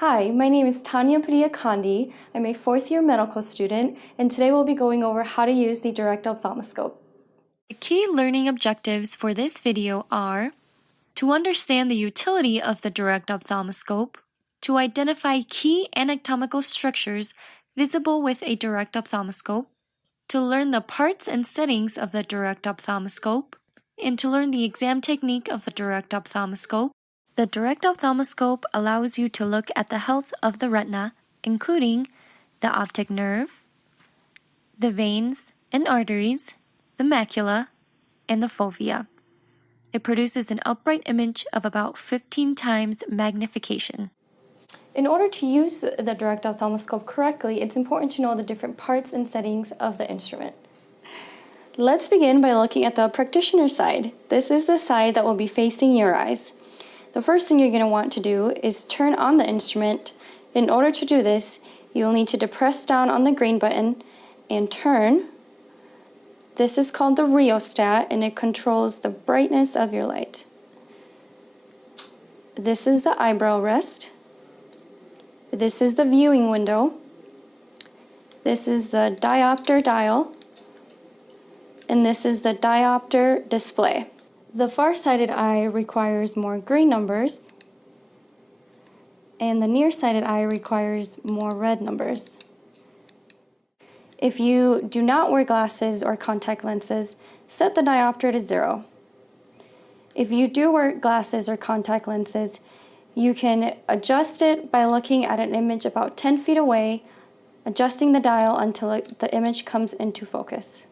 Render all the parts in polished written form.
Hi, my name is Tanya Padilla-Kandi. I'm a fourth-year medical student, and today we'll be going over how to use the direct ophthalmoscope. The key learning objectives for this video are to understand the utility of the direct ophthalmoscope, to identify key anatomical structures visible with a direct ophthalmoscope, to learn the parts and settings of the direct ophthalmoscope, and to learn the exam technique of the direct ophthalmoscope. The direct ophthalmoscope allows you to look at the health of the retina, including the optic nerve, the veins and arteries, the macula, and the fovea. It produces an upright image of about 15 times magnification. In order to use the direct ophthalmoscope correctly, it's important to know the different parts and settings of the instrument. Let's begin by looking at the practitioner side. This is the side that will be facing your eyes. The first thing you're going to want to do is turn on the instrument. In order to do this, you'll need to depress down on the green button and turn. This is called the rheostat, and it controls the brightness of your light. This is the eyebrow rest. This is the viewing window. This is the diopter dial. And this is the diopter display. The far-sighted eye requires more green numbers, and the nearsighted eye requires more red numbers. If you do not wear glasses or contact lenses, set the diopter to 0. If you do wear glasses or contact lenses, you can adjust it by looking at an image about 10 feet away, adjusting the dial until the image comes into focus.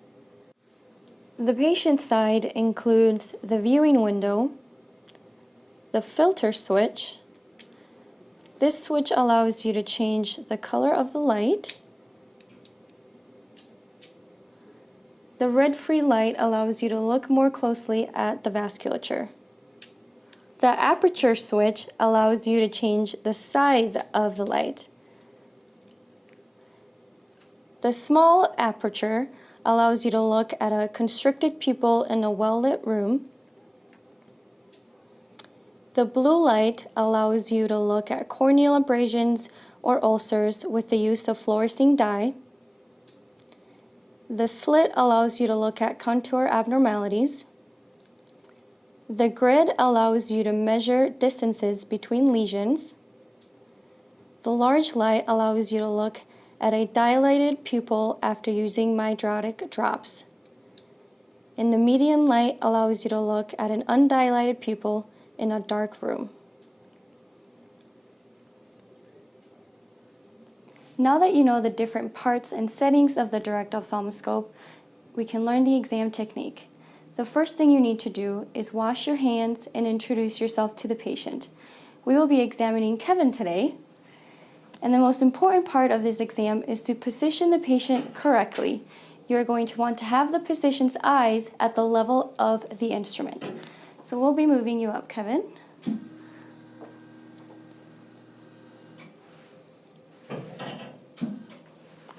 The patient side includes the viewing window, the filter switch. This switch allows you to change the color of the light. The red-free light allows you to look more closely at the vasculature. The aperture switch allows you to change the size of the light. The small aperture allows you to look at a constricted pupil in a well-lit room. The blue light allows you to look at corneal abrasions or ulcers with the use of fluorescein dye. The slit allows you to look at contour abnormalities. The grid allows you to measure distances between lesions. The large light allows you to look at a dilated pupil after using mydrotic drops. And the median light allows you to look at an undilated pupil in a dark room. Now that you know the different parts and settings of the direct ophthalmoscope, we can learn the exam technique. The first thing you need to do is wash your hands and introduce yourself to the patient. We will be examining Kevin today. And the most important part of this exam is to position the patient correctly. You're going to want to have the patient's eyes at the level of the instrument. So we'll be moving you up, Kevin.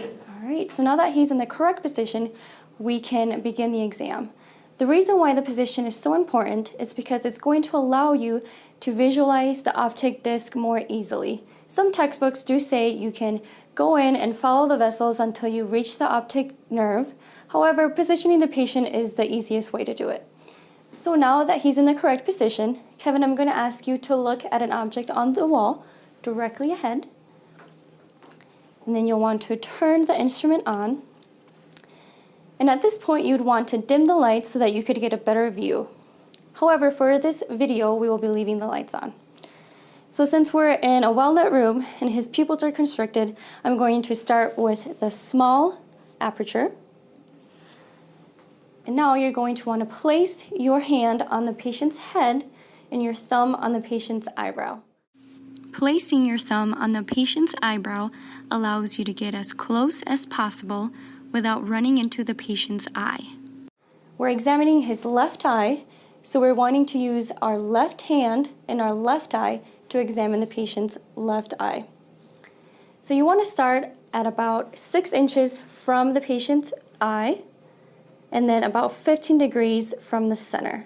All right, so now that he's in the correct position, we can begin the exam. The reason why the position is so important is because it's going to allow you to visualize the optic disc more easily. Some textbooks do say you can go in and follow the vessels until you reach the optic nerve. However, positioning the patient is the easiest way to do it. So now that he's in the correct position, Kevin, I'm going to ask you to look at an object on the wall directly ahead. And then you'll want to turn the instrument on. And at this point, you'd want to dim the lights so that you could get a better view. However, for this video, we will be leaving the lights on. So since we're in a well-lit room and his pupils are constricted, I'm going to start with the small aperture. And now you're going to want to place your hand on the patient's head and your thumb on the patient's eyebrow. Placing your thumb on the patient's eyebrow allows you to get as close as possible without running into the patient's eye. We're examining his left eye, so we're wanting to use our left hand and our left eye to examine the patient's left eye. So you want to start at about 6 inches from the patient's eye and then about 15 degrees from the center.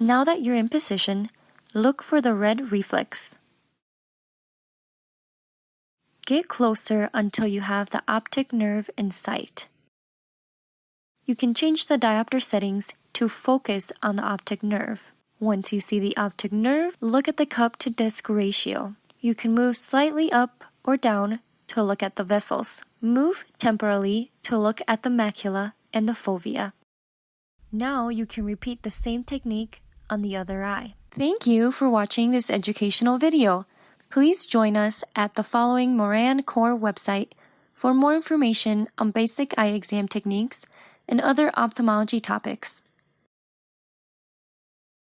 Now that you're in position, Look for the red reflex. Get closer until you have the optic nerve in sight. You can change the diopter settings to focus on the optic nerve. Once you see the optic nerve, look at the cup to disc ratio. You can move slightly up or down to look at the vessels. Move temporally to look at the macula and the fovea. Now you can repeat the same technique on the other eye. Thank you for watching this educational video. Please join us at the following Moran Core website for more information on basic eye exam techniques and other ophthalmology topics.